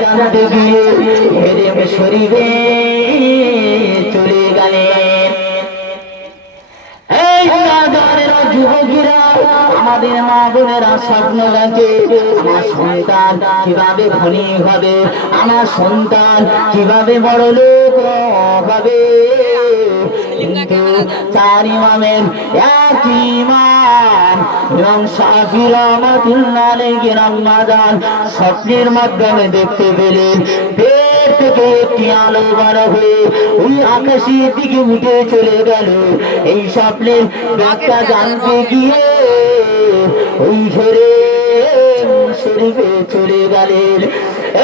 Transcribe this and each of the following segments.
জানতে গিয়ে হেরেম শরীরে চলে গেলেন। আমাদের মা বোনেরা স্বপ্ন দেখে আমার সন্তান কীভাবে ধনী হবে, আমার সন্তান কীভাবে বড় লোক হবে? চার ইমামের এক ইমাম স্বপ্নের মাধ্যমে দেখতে পেলেন পেট থেকে একটি আলো হয়ে ওই আকাশের দিকে উঠে চলে গেল। এই স্বপ্নের ব্যাখ্যা জানতে গিয়ে ওই ঘরে শরীফে চলে গেলেন।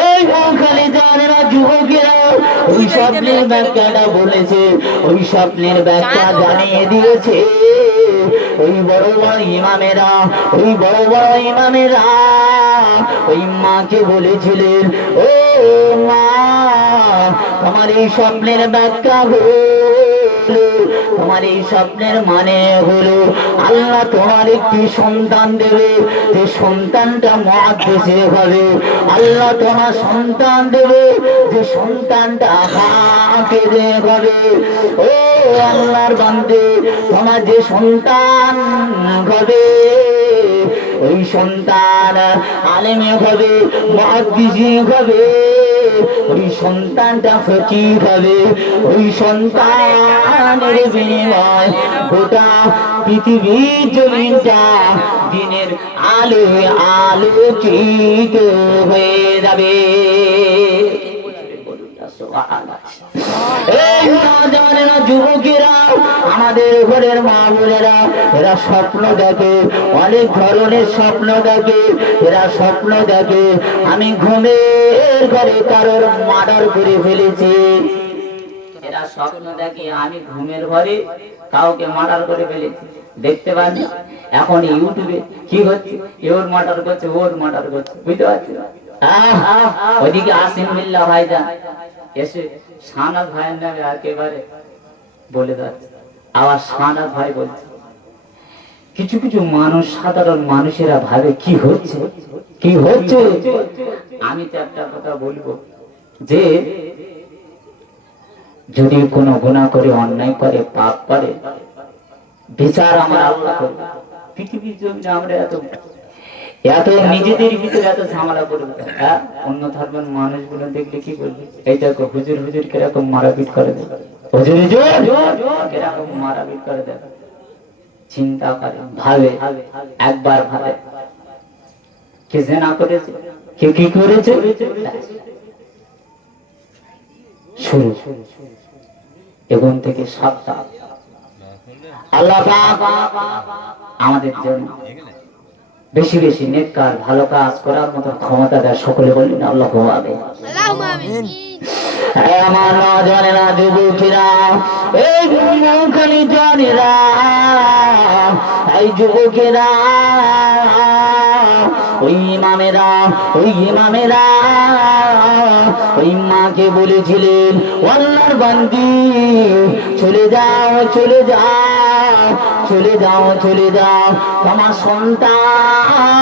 এই ওখানে জানেরা যুবকেরা ওই স্বপ্নের ব্যাখ্যাটা বলেছে ওই স্বপ্নের ব্যাখ্যা জানিয়ে দিয়েছে। ওই বড় বড় ইমামেরা ওই বড় বড় ইমামেরা। ওই মাকে বলেছিলেন, ও মা আমার এই স্বপ্নের ব্যাখ্যা হলো তোমার এই স্বপ্নের মানে হলো আল্লাহ তোমার একটি সন্তান দেবে। যে সন্তানটা মহাদেশে হবে। আল্লাহ তোমার সন্তান দেবে। যে সন্তানটা হাফেজে হবে। ও আল্লাহর বান্দে, তোমার যে সন্তান হবে, ওই সন্তান আলেমে হবে মহাদিসি হবে। ওই সন্তানটা ফকির হবে ওই সন্তানের বিনিময় গোটা পৃথিবীর জমিনটা দিনের আলো আলোচিত হয়ে যাবে। আমাদের ঘরের মা এরা স্বপ্ন দেখে, অনেক ধরনের স্বপ্ন দেখে, এরা স্বপ্ন দেখে, আমি ঘুমের ঘরে কারোর মার্ডার করে ফেলেছি। এরা স্বপ্ন দেখে আমি ঘুমের ঘরে কাউকে মার্ডার করে ফেলেছি। দেখতে পাচ্ছি? এখন ইউটিউবে কি হচ্ছে? ওর মার্ডার করছে ওর মার্ডার করছে বুঝতে পারছি? আসিম ভাইজান এসে সানাদ ভাইয়ের নামে একেবারে বলে যাচ্ছে। আবার সানাদ ভাই বলছে কিছু কিছু মানুষ সাধারণ মানুষেরা ভাবে কি হচ্ছে? কি হচ্ছে? আমি তো একটা কথা বলব যে, যদি কোনো গুণা করে অন্যায় করে, পাপ করে, বিচার আমার আল্লাহ করবে। পৃথিবীর জমিনে আমরা এত এত নিজেদের ভিতরে এত ঝামেলা করবে হ্যাঁ? অন্য ধর্মের মানুষগুলো দেখলে কি বলবে? এই দেখো, হুজুর হুজুর কীরকম মারাপিট করে দেবে। হুজুর হুজুর কীরকম মারাপিট করে দেবে। চিন্তা করে, ভাবে, একবার ভাবে। কে জেনা করেছে? কে কি করেছে? শুরু এবং থেকে সাবধান। আল্লাহ আমাদের জন্য বেশি বেশি নেককার ভালো কাজ করার মতো ক্ষমতা দেয় সকলে বললেন আল্লাহ হবে আমার নজনেরা যুবকেরা এই মুখানি জনেরা এই যুবকেরা ইমামেরা, ওই ইমামেরা, ওই মাকে বলেছিলেন, আল্লাহর বান্দি, চলে যাও চলে যাও চলে যাও চলে যাও। তোমার সন্তান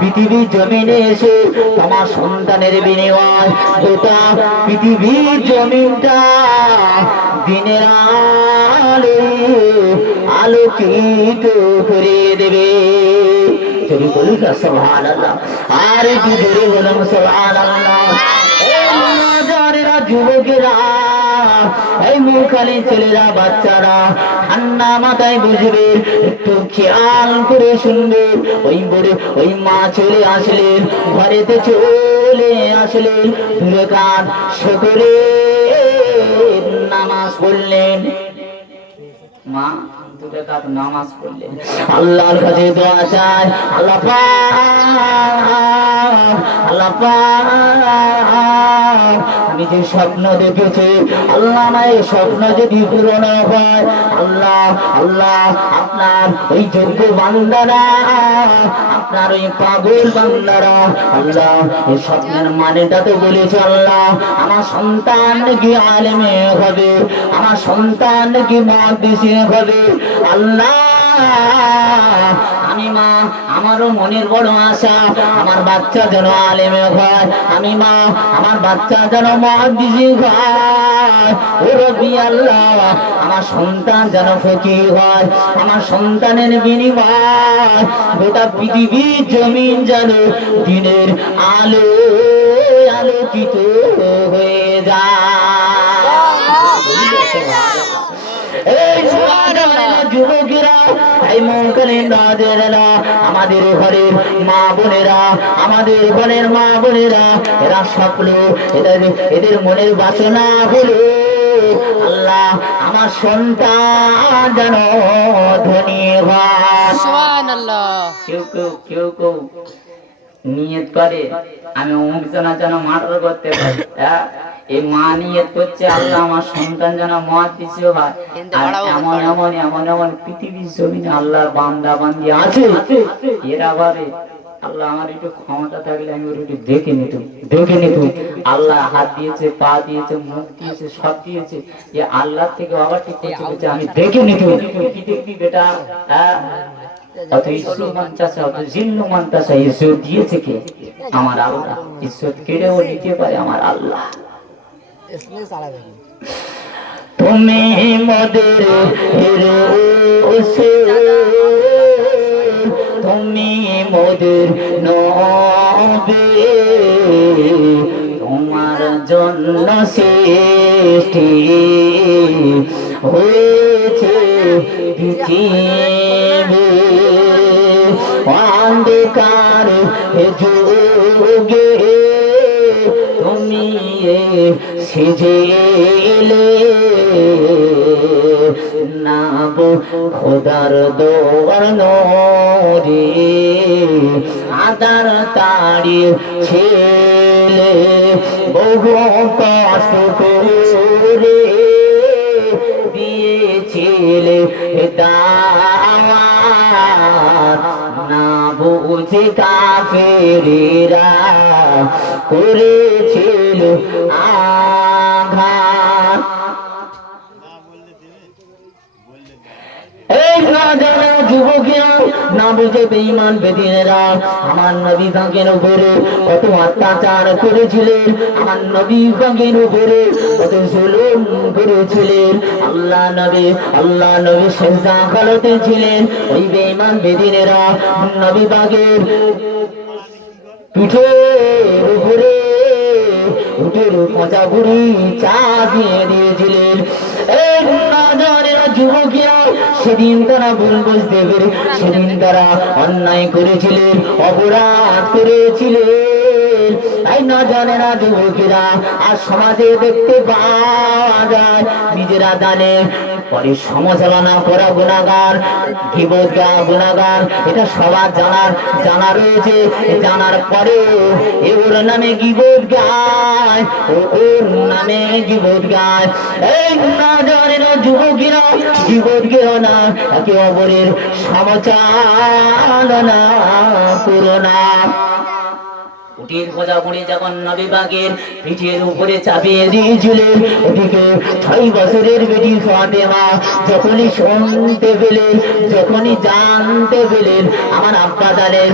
পৃথিবীর জমিনে এসে তোমার সন্তানের বিনিময়, গোটা পৃথিবীর জমিনটা দিনের আলো আলোকিত করে দেবে। বলি সোহান আল্লাহ আর একটু জোরে বললাম যুবকেরা, এই মুখালি ছেলেরা, বাচ্চারা, ঠান্ডা মাথায় বুঝবে, একটু খেয়াল করে শুনবে। ওই বড়ে, ওই মা চলে আসলেন ঘরেতে চলে আসলেন দূরে কান সকলে নামাজ পড়লেন। মা দুটো কাপ নামাজ পড়লেন আল্লাহর কাছে দোয়া চায় আল্লাহ আল্লাহ আমি স্বপ্ন দেখেছি। আল্লাহ আমার স্বপ্ন যদি পূরণ হয়, আল্লাহ আল্লাহ আপনার ওই যোগ্য বান্দারা, আপনার ওই পাগল বান্দারা, আল্লাহ, এই স্বপ্নের মানেটা তো বলেছে আল্লাহ, আমার সন্তান নাকি আলেমে হবে? আমার সন্তান নাকি মহাদেশে হবে? আল্লাহ। আমি মা, আমারও মনের বড় আশা, আমার বাচ্চা যেন আলেমে হয়। আমি মা, আমার বাচ্চা যেন মহাদিজি হয়। আল্লাহ, আমার সন্তান যেন হয়। আমার সন্তানের বিনিময় গোটা পৃথিবীর জমিন যেন দিনের আলো, আলোকিত হয়ে যায়। এই যুবকেরা এই মঙ্গলে নাদেরা আমাদের ঘরের মা বোনেরা আমাদের ঘরের মা বোনেরা এরা এদের এদের মনের বাসনা হলো আল্লাহ আমার সন্তান যেন ধনী কেউ কেউ কেউ কেউ নিয়ত করে আমি অমুক জনা যেন মার্ডার করতে পারি হ্যাঁ? এই মা নিয়ত করছে আল্লাহ আমার সন্তান যেন মত আর এমন এমন এমন এমন পৃথিবীর জমিনে আল্লাহর বান্দা বান্দি আছে। এরা বারে আল্লাহ আমার একটু ক্ষমতা থাকলে আমি ওর একটু দেখে নিত দেখে নিত। আল্লাহ হাত দিয়েছে পা দিয়েছে মুখ দিয়েছে সব দিয়েছে। এ আল্লাহ থেকে আবার ঠিক করছে বলছে, আমি দেখে নিত। কি দেখবি বেটা? হ্যাঁ? অত ঈশ্বর মানতাছে অত ঈশ্বর দিয়েছে কে? আমার আল্লাহ। ঈশ্বর কেড়েও নিতে পারে আমার আল্লাহ। তুমি মদের তুমি মদের নবে তোমার জন্য সৃষ্টি হয়েছে পৃথিবী। অন্ধকার যুগে। তুমি সেজেলে নাব খোদার দোয়ার নরে আদার তাড়ি ছেলে বহু কষ্ট করে দিয়েছিলে দাওয়াত। বুঝে কাফেরা করেছিল আঘা এই যুবকেরা না বুঝে বেঈমান বেদিনেরা। আমার নবী গাঙ্গের উপরে কত অত্যাচার করেছিলেন। আমার নবী গাঙ্গের উপরে কত জুলুম করেছিলেন। আল্লাহ নবী আল্লাহ নবী সেজদা খালতে ছিলেন। ওই বেঈমান বেদিনেরা নবী বাগের পিঠের উপরে উঠের পচা বুড়ি চা দিয়ে দিয়েছিলেন। এই যুবকেরা, সেদিন তারা ভুল বুঝতে পেরে সেদিন তারা অন্যায় করেছিলেন, অপরাধ করেছিলেন। তাই না জানে না যুবকেরা, আর সমাজে দেখতে পাওয়া যায়, নিজেরা জানে পরে সমালোচনা করা গুণাগার গিবদগা গুণাগার, এটা সবার জানার, জানা রয়েছে জানার পরে ওর নামে গিবদ গায় ওর নামে গিবদ গায় এই জানেন যুবকেরা গিবদ গেও না, একে অপরের সমাচালনা করো উটির খোঁজা বুড়ি যখন নবীবাগের পিঠের উপরে চাপিয়ে দিয়েছিলেন ওটিকে ছয় বছরের বেটি ফাতেমা যখনই শুনতে পেলেন, যখনই জানতে পেলেন, আমার আব্বা জানেন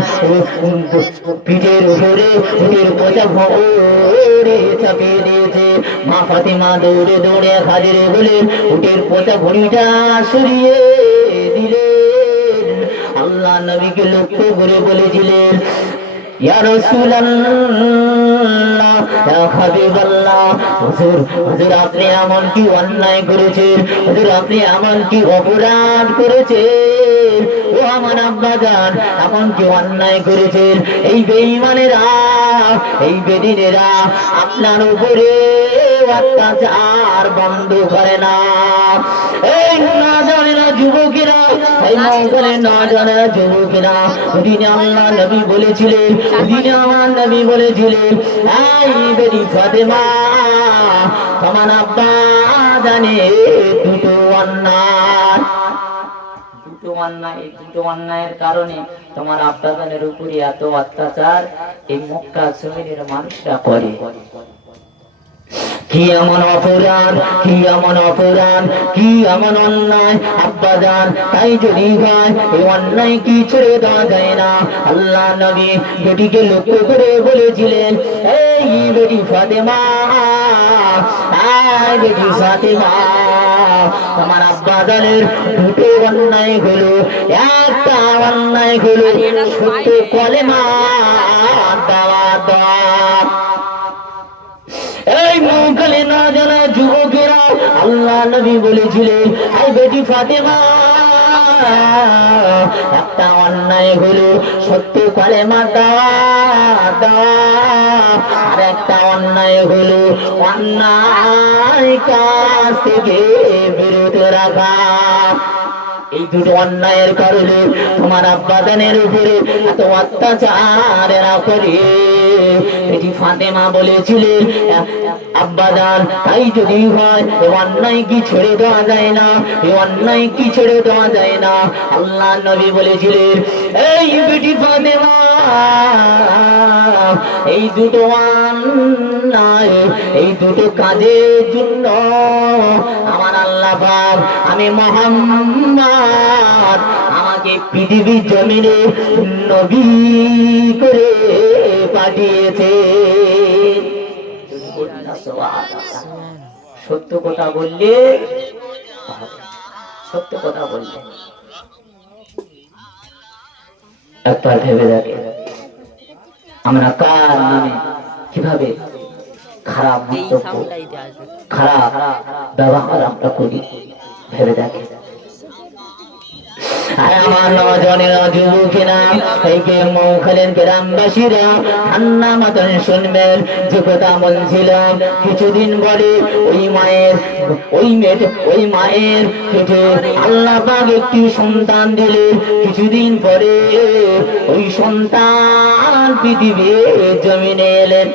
পিঠের উপরে উটির খোঁজা ভরে চাপিয়ে দিয়েছে। মা ফাতেমা দৌড়ে দৌড়ে হাজিরে হলেন উটের পোতা ভুড়িটা সরিয়ে দিলেন। আল্লাহ নবীকে লক্ষ্য করে বলেছিলেন ইয়া রাসূলুল্লাহ, ইয়া হাবিবাল্লাহ। হুজুর হুজুর, আপনি এমন কি অন্যায় করেছেন? হুজুর, আপনি এমন কি অপরাধ করেছেন? ও আমার আব্বা জান, এমন কি অন্যায় করেছেন? এই বেঈমানেরা, এই বেদিনেরা আপনার উপরে বন্ধ করে না। এই না জানে না যুবকেরা, এই না জানে না যুবকেরা। আল্লাহ নবী বলেছিলেন আমার নবী বলেছিলেন, এই বেরি ফাতেমা, তোমার আব্বা জানে দুটো দুটো অন্যায়, এই দুটো অন্যায়ের কারণে তোমার আব্বাজানের উপরে এত অত্যাচার, এই মক্কা জমিনের মানুষরা করে। কি এমন অপরাধ কি এমন অপরাধ কি এমন অন্যায়? আব্বাজান তাই যদি হয় এই অন্যায় কি ছেড়ে দেওয়া যায় না? আল্লাহ নবী বেটিকে লক্ষ্য করে বলেছিলেন এই বেটি ফাতেমা আয় বেটি ফাতেমা। তোমার আব্বাজানের দুটো অন্যায় হলো একটা অন্যায় হলো সত্য কলেমা দেওয়া আল্লাহ নবী বলেছিলেন এই বেটি ফাতেমা, একটা অন্যায় হলো সত্য কলেমা দেওয়া আর একটা অন্যায় হলো অন্যায় কাজ থেকে বিরত রাখা। এই দুটো অন্যায়ের কারণে তোমার আব্বাদানের উপরে এত অত্যাচার এরা করে। এটি ফাতেমা বলেছিলেন আব্বাদান তাই যদি হয় অন্যায় কি ছেড়ে দেওয়া যায় না? এই অন্যায় কি ছেড়ে দেওয়া যায় না? আল্লাহ নবী বলেছিলেন, এই বেটি ফাতেমা, এই দুটো এই দুটো কাজের জন্য আমার আল্লাহ পাক আমি মোহাম্মদ, আমাকে পৃথিবীর জমিনে নবী করে পাঠিয়েছে সত্য কথা বললে, সত্য কথা বললে। একবার আমরা কার নামে কীভাবে খারাপ খারাপ ব্যবহার আমরা করি, ভেবে দেখে। কিছুদিন পরে ওই মায়ের ওই মেয়ে ওই মায়ের পেটে আল্লাহ একটি সন্তান দিলে কিছুদিন পরে ওই সন্তান পৃথিবীর জমিনে এলেন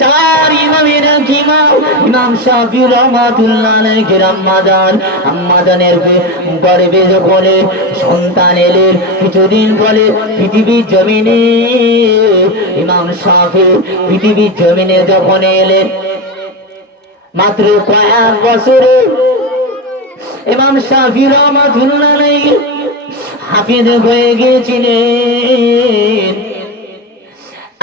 চার ইমামের ইমাম ইমাম শাফি রহমাতুল্লাহ আলাইহি রাম্মাদান আম্মাদানের গর্বে যখন সন্তান এলেন কিছুদিন পরে পৃথিবীর জমিনে। ইমাম শাফি পৃথিবীর জমিনে যখন এলেন মাত্র কয়েক বছরে ইমাম শাফি রহমাতুল্লাহ আলাইহি হাফিজ হয়ে গিয়েছিলেন।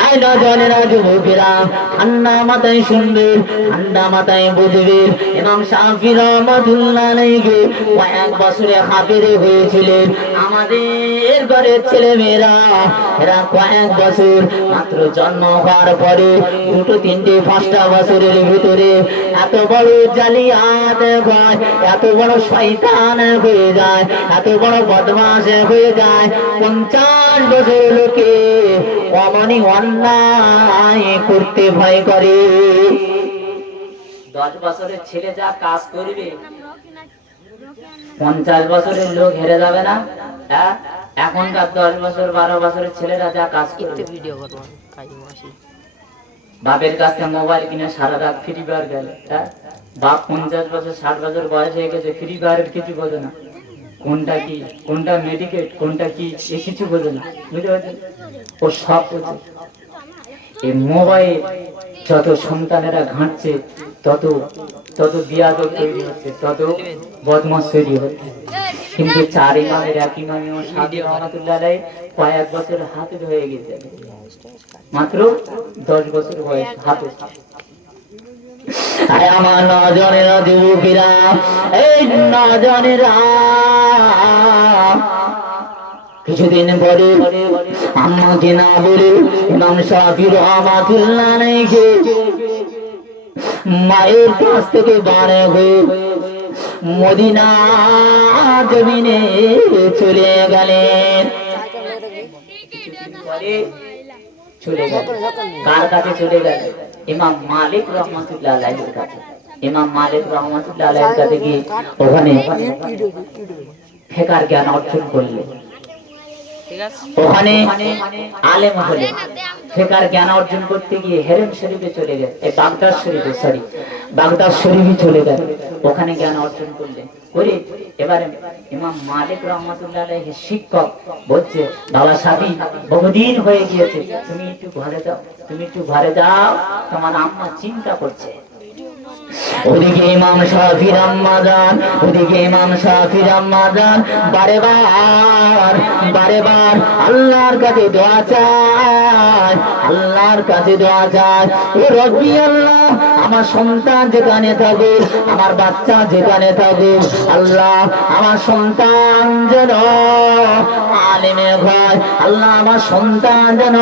আই নজনেরা যুবকেরা। ঠান্ডা মাথায় শুনবে ঠান্ডা মাথায় বুঝবে। এবং শাফি রহমতুল্লাহ আলাইহি কয়েক বছরে হাফেরে হয়েছিলেন। আমাদের ঘরের ছেলে মেয়েরা এরা কয়েক বছর মাত্র জন্ম হওয়ার পরে দুটো, তিনটে, পাঁচটা বছরের ভিতরে এত বড় জালিয়াত হয়, এত বড় শয়তান হয়ে যায়, এত বড় বদমাস হয়ে যায়। পঞ্চাশ বছর লোকে অমনি অন্যায় করতে ভয় করে। দশ বছরের ছেলে যা কাজ করবে পঞ্চাশ বছরের লোক হেরে যাবে না? হ্যাঁ? এখনকার দশ বছর বারো বছরের ছেলেরা যা কাজ করবে। ভিডিও করব বাপের কাছ থেকে মোবাইল কিনে সারা রাত ফ্রি ফায়ার গেলে হ্যাঁ? বাপ পঞ্চাশ বছর ষাট বছর বয়স হয়ে গেছে ফ্রি ফায়ারের কিছু বোঝে না। কোনটা কি কোনটা মেডিকেট কোনটা কি এ কিছু বোঝে না। বুঝতে পারছেন? ও সব বোঝে। মোবাইল যত সন্তানেরা ঘাঁটছে, তত তত বিয়াদব তৈরি হচ্ছে, তত বদমাস তৈরি হচ্ছে। কিন্তু চার ইমামের এক ইমামে ও সাত কয়েক বছর হাতে হয়ে গেছে। মাত্র দশ বছর বয়স হাতে আমার নজনেরা যুবকেরা, এই নজনেরা কিছুদিন পরে আম্মাকে না বলে, ইমাম শাফি রহমাতুল্লাহ আলাইহি মায়ের কাছ থেকে বারে হয়ে মদিনা জমিনে চলে গেলেন। মালিক মালিক ওখানে ফেকার জ্ঞান অর্জন আছে ওখানে আলেম হলেন ফেকার জ্ঞান অর্জন করতে গিয়ে হেরেম শরীফে চলে গেল এই বাগদাদ শরীফে সরি বাগদাদ শরীফে চলে গেল ওখানে জ্ঞান অর্জন করলেন করে এবারে ইমাম মালিক রহমতুল্লাহ শিক্ষক বলছে বাবা সাবি বহুদিন হয়ে গিয়েছে তুমি একটু ঘরে যাও তুমি একটু ঘরে যাও তোমার আম্মা চিন্তা করছে। ওদিকে ইমাম শাফির আম্মাজান ওদিকে ইমাম শাফির আম্মাজান বারে বার বারে বার আল্লাহর কাছে দোয়া চায়, আল্লাহর কাছে দোয়া চায়। ও রব্বি আল্লাহ, আমার সন্তান যেখানে থাকে, আমার বাচ্চা যেখানে থাকুক আল্লাহ আমার সন্তান যেন আলিমে হয়, আল্লাহ আমার সন্তান যেন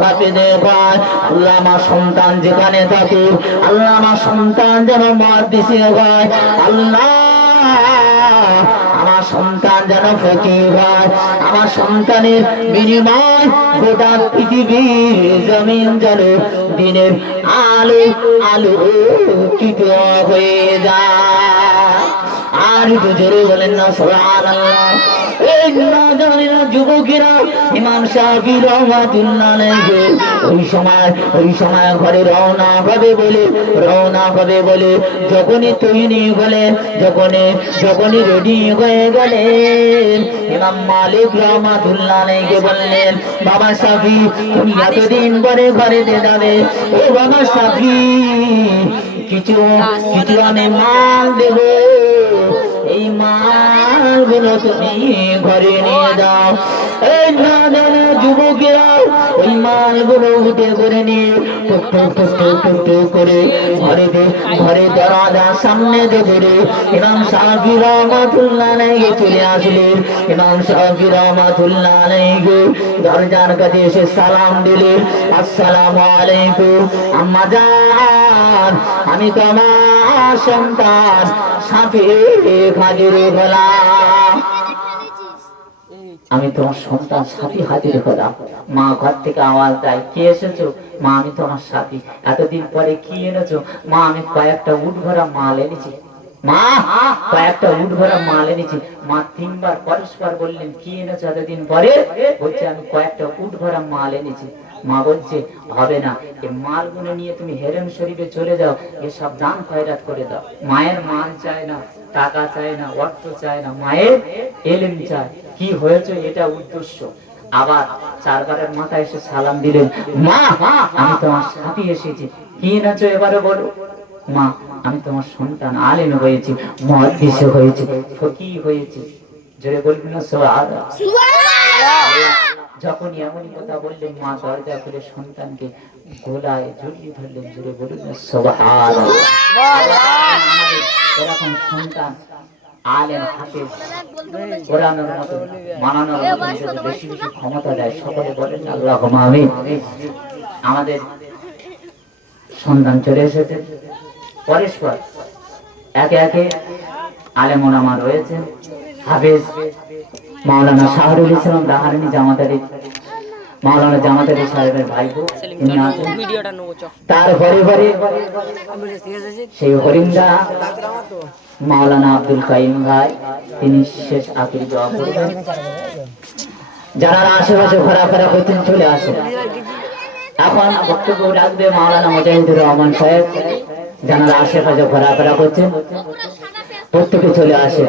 হাফিজে হয়, আল্লাহ আমার সন্তান যেখানে থাকে, আল্লাহ আমার সন্তান যেন মহাদিসে হয় আল্লাহ, আমার সন্তান যেন ফকির আমার সন্তানের বিনিময় গোটা পৃথিবীর জমিন যেন দিনের আলো আলো হয়ে যায়। আর একটু জোরে বলেন না ওই সময় ওই সময় ঘরে রওনা বলে রওনা বলে, যখনই তৈরি হলেন যখনই যখনই রেডি হয়ে গেলেন ইমাম মালিক রহমাতুল্লাহ আলাইহি বললেন, বাবা শাফি তুমি এতদিন পরে ঘরেতে যাবে, ও বাবা শাফি, কিছু কিছু আমি মাল দেবো মালগুলো তুমি ঘরে নিয়ে যাও। এই না যুবকেরা ওই মালগুলো উঠে করে নিয়ে করে ঘরে ঘরে সামনে চলে দরজার কাছে এসে সালাম দিলে, আসসালামু আলাইকুম, আম্মা জান, আমি তোমার সন্তান, সাথে হাজির হলাম। আমি তোমার সন্তান, সাথী হাজির হলাম। মা ঘর থেকে আওয়াজ দেয়, কে এসেছ? মা, আমি তোমার সাথী। এতদিন পরে কি এনেছো? মা, আমি কয়েকটা উঠ ভরা মাল এনেছি। মা, কয়েকটা উঠ ভরা মাল এনেছি। মা, তিনবার পরস্পর বললেন, কি এনেছো এতদিন পরে বলছে, আমি কয়েকটা উঠ ভরা মাল এনেছি। মা বলছে, হবে না। এই মালগুলো নিয়ে তুমি হেরেম শরীফে চলে যাও। এসব দান খয়রাত করে দাও। মায়ের মাল চায় না, টাকা চায় না, অর্থ চায় না, মায়ের এলেম চায়। কি হয়েছে এটা উদ্দেশ্য? আবার চারবারের মাথায় এসে সালাম দিলেন, মা আমি তোমার সাথে এসেছি। কি এনেছো এবারে বলো? মা, আমি তোমার সন্তান আলেন হয়েছি, মহাদিস হয়েছি ফকি হয়েছি। জোরে বলবি না সোয়াদ! যখন এমন কথা বললেন মা দরজা খুলে সন্তানকে গোলায় জড়িয়ে ধরলেন জোরে বলুন এরকম সন্তান আলেম হাতে মতো মানানোর মতো বেশি বেশি ক্ষমতা দেয়। সকলে বলেন আল্লাহ আমি আমাদের সন্তান চলে এসেছে। পরস্পর একে একে আলেম ওলামা রয়েছে হাফেজ মাওলানা শাহরুল ইসলাম রাহারানি জামাতারি মাওলানা জামাতারি সাহেবের চ তার ঘরে ঘরে সেই হরিন্দা মাওলানা আব্দুল কাইম ভাই তিনি শেষ আখির দোয়া করবেন। যারা আশেপাশে ঘোরাফেরা করছেন চলে আসেন। এখন বক্তব্য রাখবে মাওলানা মুজাহিদুর রহমান সাহেব যারা আশেপাশে ঘোরাফেরা করছেন প্রত্যেকে চলে আসে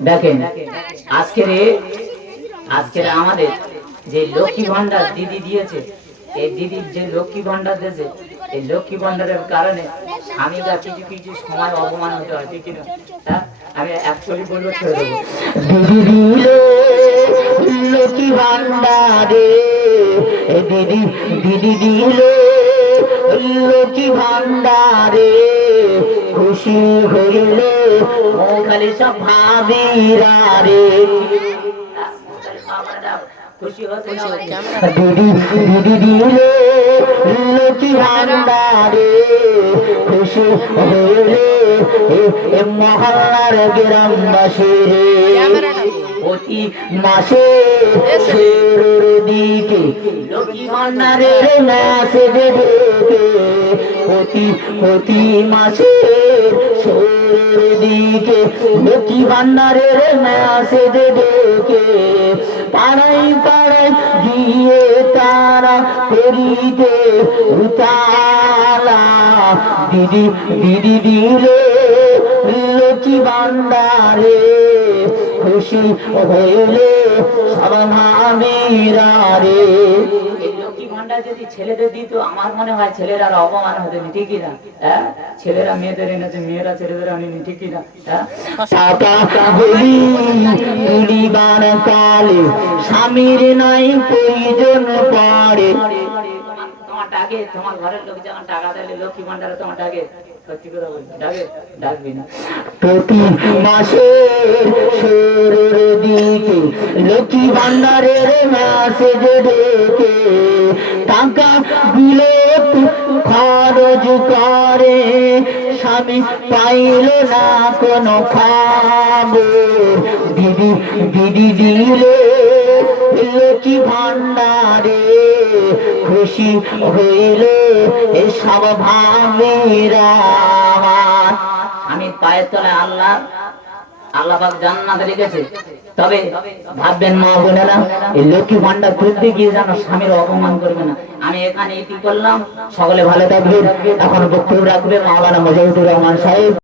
দেখেন, আজকের আজকের আমাদের যে লক্ষ্মী ভান্ডার দিদি দিয়েছে, এই দিদির যে লক্ষ্মী ভান্ডার দিয়েছে, এই লক্ষ্মী ভান্ডারের কারণে যা কিছু কিছু সময় অপমান হতে হয়, ঠিক না হ্যাঁ? দিদি লক্ষ্মী ভান্ডারে দিদি দিদি দিল লক্ষ্মী ভান্ডারে খুশি হইলে ও খালি সব ভাবিরা রে। খুশি হতে দিদি দিদি দিলে লক্ষ্মী ভান্ডারে। খুশি হইলে এ- এ মহল্লার গ্রামবাসী রে। প্রতি মাসে দিকে লক্ষ্মী ভান্ডারের মাসে দেবে। প্রতি প্রতি মাসে শোরের দিকে লক্ষ্মী ভান্ডারের মেসেজ ডেকে পাড়াই পাড়াই গিয়ে তারা করিতে উতালা। দিদি দিদি দিলে লক্ষ্মী ভান্ডারে খুশি হইলে সব মামিরা রে এই লক্ষ্মী ভান্ডার যদি ছেলেদের দিত আমার মনে হয় ছেলেরা অপমান হতো ঠিকই না? হ্যাঁ? ছেলেরা মেয়েদের এনেছে মেয়েরা ছেলেদের আনেনি ঠিকই না? হ্যাঁ? স্বামীর নাই প্রয়োজন পড়ে ডাকে, তোমার ঘরের লোক যখন টাকা দিলে লক্ষ্মী ভান্ডারে তোমার ডাকে। প্রতি মাসে দিকে লক্ষ্মী ভান্ডারের মেসেজ ডেকে, টাকা দিলে খরচ করে। স্বামী পাইল না কোনো খাব দিদি দিদি দিলে লক্ষ্মী ভান্ডারে খুশি হইল এসব ভাবেরা আমি পায়ের তলায় আল্লাহ আল্লাহ জান্নাত লিখেছে। তবে ভাববেন মা বোনেরা, এই লক্ষ্মী ভান্ডার তুলতে গিয়ে যেন স্বামীর অপমান করবে না। আমি এখানে কি করলাম? সকলে ভালো থাকবেন। এখন বক্তব্য রাখবে মাওলানা মজাহিদুর রহমান সাহেব।